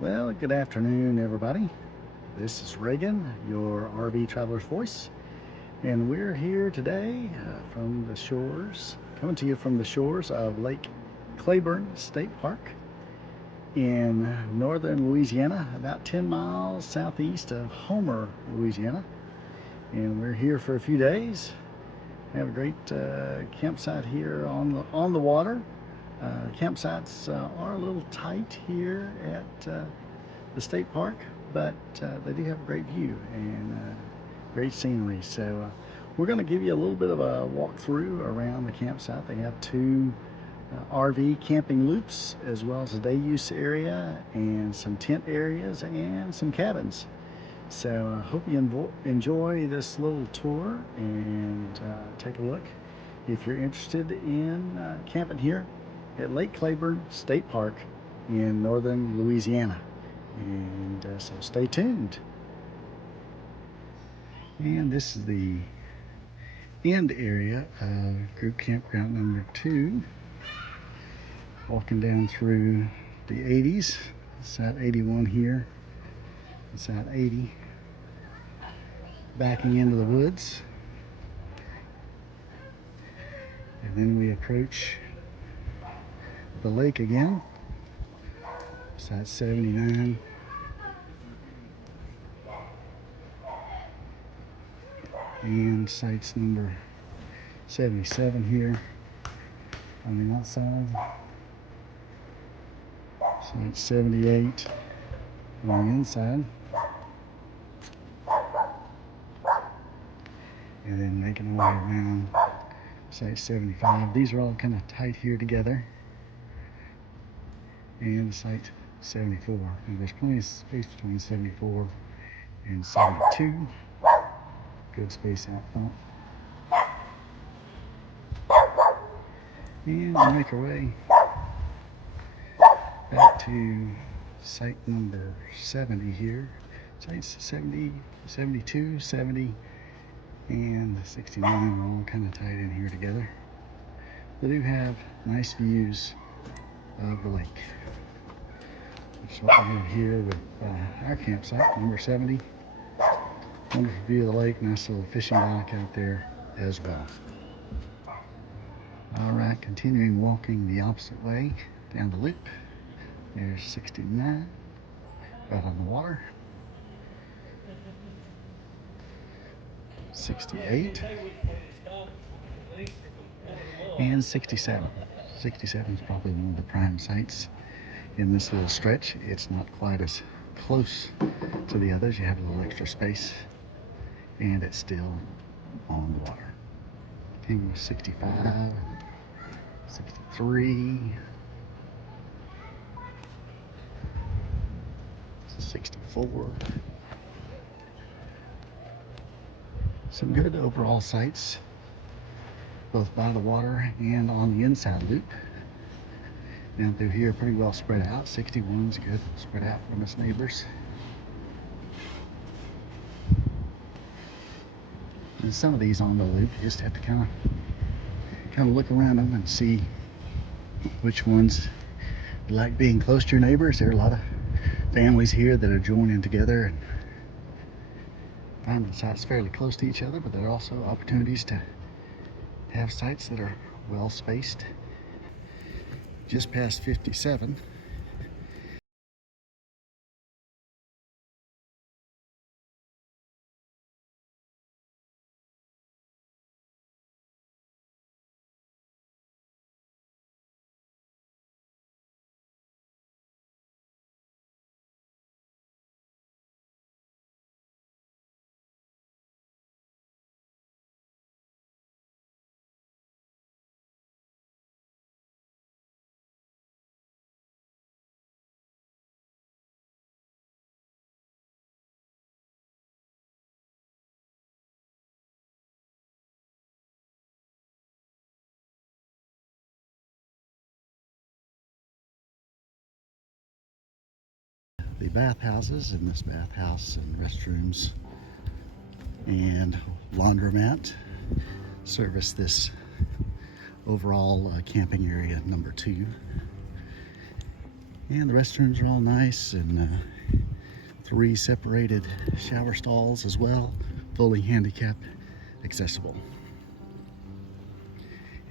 Well, good afternoon, everybody. This is Reagan, your RV Traveler's Voice, and we're here today coming to you from the shores of Lake Claiborne State Park in northern Louisiana, about 10 miles southeast of Homer, Louisiana. And we're here for a few days. We have a great campsite here on the water. Campsites are a little tight here at the state park, but they do have a great view and great scenery. So we're going to give you a little bit of a walkthrough around the campsite. They have two RV camping loops, as well as a day use area and some tent areas and some cabins. So I hope you enjoy this little tour and take a look. If you're interested in camping here at Lake Claiborne State Park in northern Louisiana. And so stay tuned. And this is the end area of group campground number 2. Walking down through the 80s. Side 81 here. Side 80. Backing into the woods. And then we approach the lake again. Side 79. And sites number 77 here on the outside. Site 78 on the inside. And then making our way around site 75. These are all kind of tight here together. And site 74. And there's plenty of space between 74 and 72. Good space out front. And we'll make our way back to site number 70 here. Sites 70, 72, 70, and 69 are all kind of tied in here together. They do have nice views of the lake. Which is what we have here with our campsite, number 70. Wonderful view of the lake, nice little fishing dock out there as well. Alright, continuing walking the opposite way down the loop. There's 69, right on the water. 68. And 67. 67 is probably one of the prime sites in this little stretch. It's not quite as close to the others. You have a little extra space. And it's still on the water. King 65, 63, 64. Some good overall sights, both by the water and on the inside loop. Down through here, pretty well spread out. 61's good, spread out from its neighbors. And some of these on the loop, you just have to kind of look around them and see which ones you like being close to your neighbors. There are a lot of families here that are joining together and finding sites fairly close to each other, but there are also opportunities to have sites that are well spaced. Just past 57. The bathhouses in this bathhouse and restrooms and laundromat service this overall camping area number 2. And the restrooms are all nice, and 3 separated shower stalls as well, fully handicap accessible.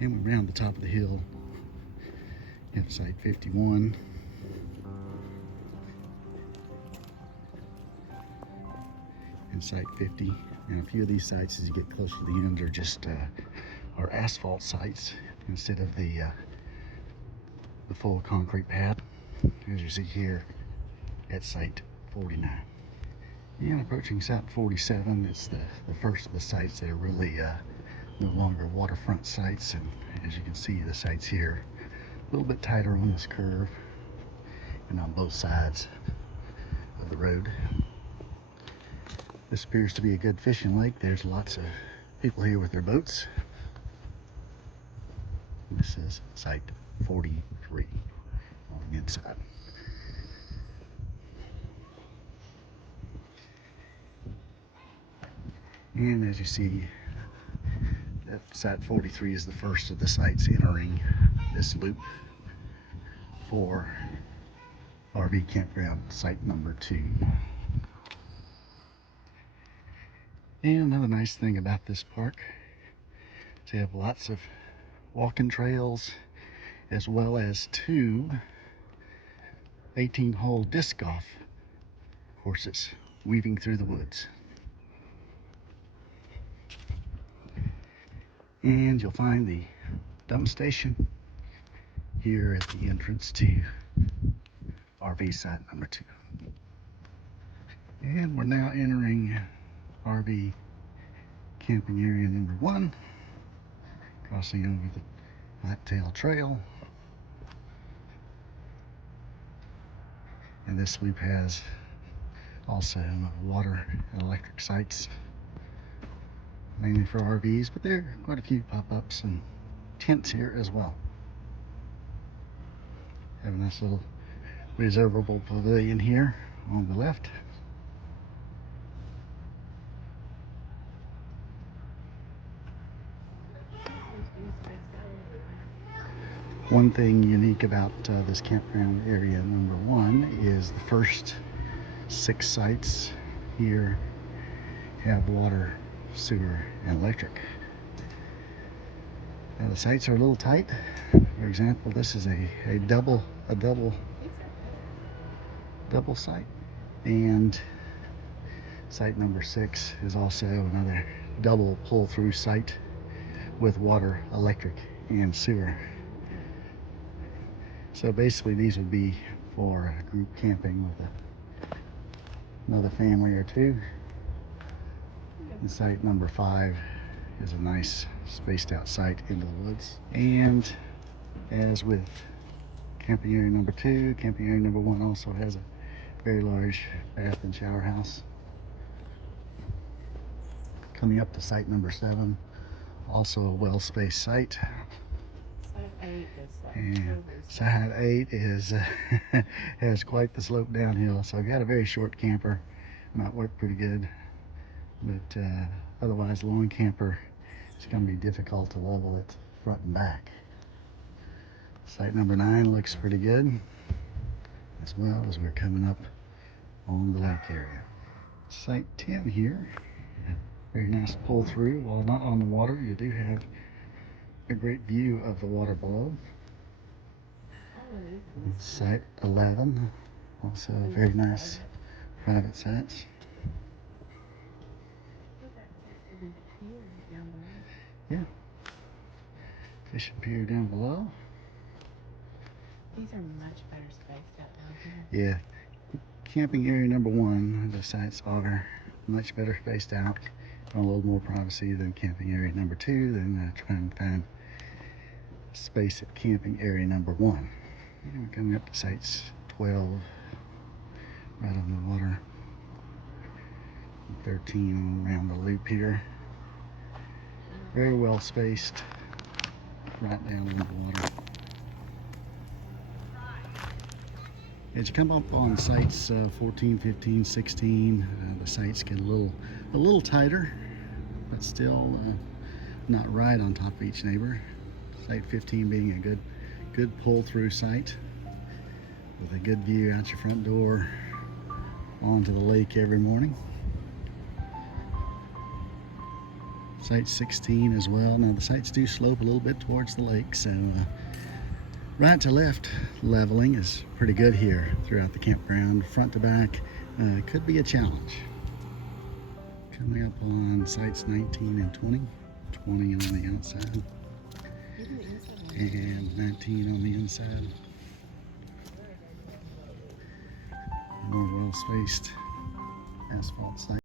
And we round the top of the hill, you have site 51. And site 50. And a few of these sites, as you get closer to the end, are just are asphalt sites instead of the full concrete pad, as you see here at site 49. And approaching site 47, it's the first of the sites that are really no longer waterfront sites. And as you can see, the sites here a little bit tighter on this curve and on both sides of the road. This appears to be a good fishing lake. There's lots of people here with their boats. This is site 43 on the inside. And as you see, that site 43 is the first of the sites entering this loop for RV campground site number 2. And another nice thing about this park is they have lots of walking trails, as well as 2 18-hole disc golf courses weaving through the woods. And you'll find the dump station here at the entrance to RV site number 2. And we're now entering RV camping area number 1, crossing over the Blacktail Trail. And this loop has also water and electric sites, mainly for RVs, but there are quite a few pop-ups and tents here as well. Have a nice little reservable pavilion here on the left. One thing unique about this campground area number 1 is the first 6 sites here have water, sewer, and electric. Now the sites are a little tight. For example, this is a double site, and site number 6 is also another double pull-through site with water, electric, and sewer. So basically these would be for group camping with another family or 2. And site number 5 is a nice spaced out site into the woods. And as with camping area number 2, camping area number 1 also has a very large bath and shower house. Coming up to site number 7, also a well-spaced site. And side 8 is has quite the slope downhill, so I've got a very short camper, might work pretty good, but otherwise long camper, it's going to be difficult to level it front and back. Site number 9 looks pretty good, as well as we're coming up on the lake area. Site 10 here, very nice pull through. While not on the water, you do have a great view of the water below. Site 11, also very nice private sites. Yeah, fishing pier down below. These are much better spaced out down here. Yeah, camping area number 1, the sites are much better spaced out, and a little more privacy than camping area number 2. Then trying to find space at camping area number 1. And we're coming up to sites 12, right on the water, 13 around the loop here. Very well spaced, right down in the water. As you come up on sites 14, 15, 16, the sites get a little tighter, but still not right on top of each neighbor. Site 15 being a good pull-through site. with a good view out your front door onto the lake every morning. Site 16 as well. Now the sites do slope a little bit towards the lake, so right to left leveling is pretty good here throughout the campground. Front to back could be a challenge. Coming up on sites 19 and 20. 20 on the outside and 19 on the inside. More well-spaced asphalt site.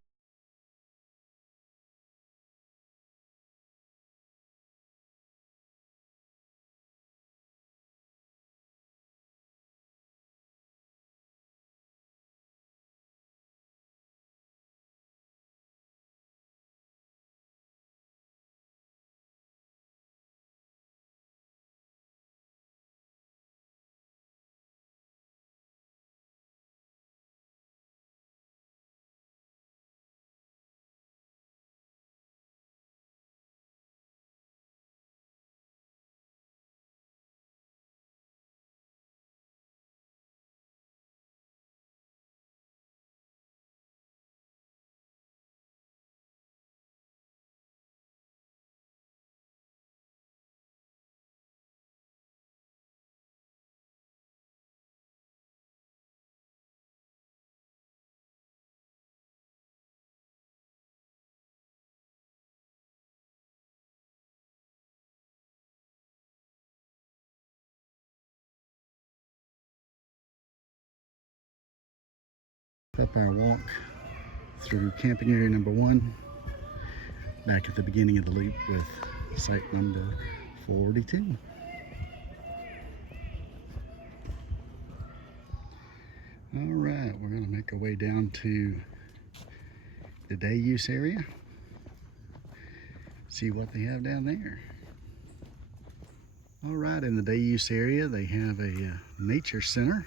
Up our walk through camping area number 1, back at the beginning of the loop with site number 42. All right, we're going to make our way down to the day use area, see what they have down there. All right, in the day use area they have a nature center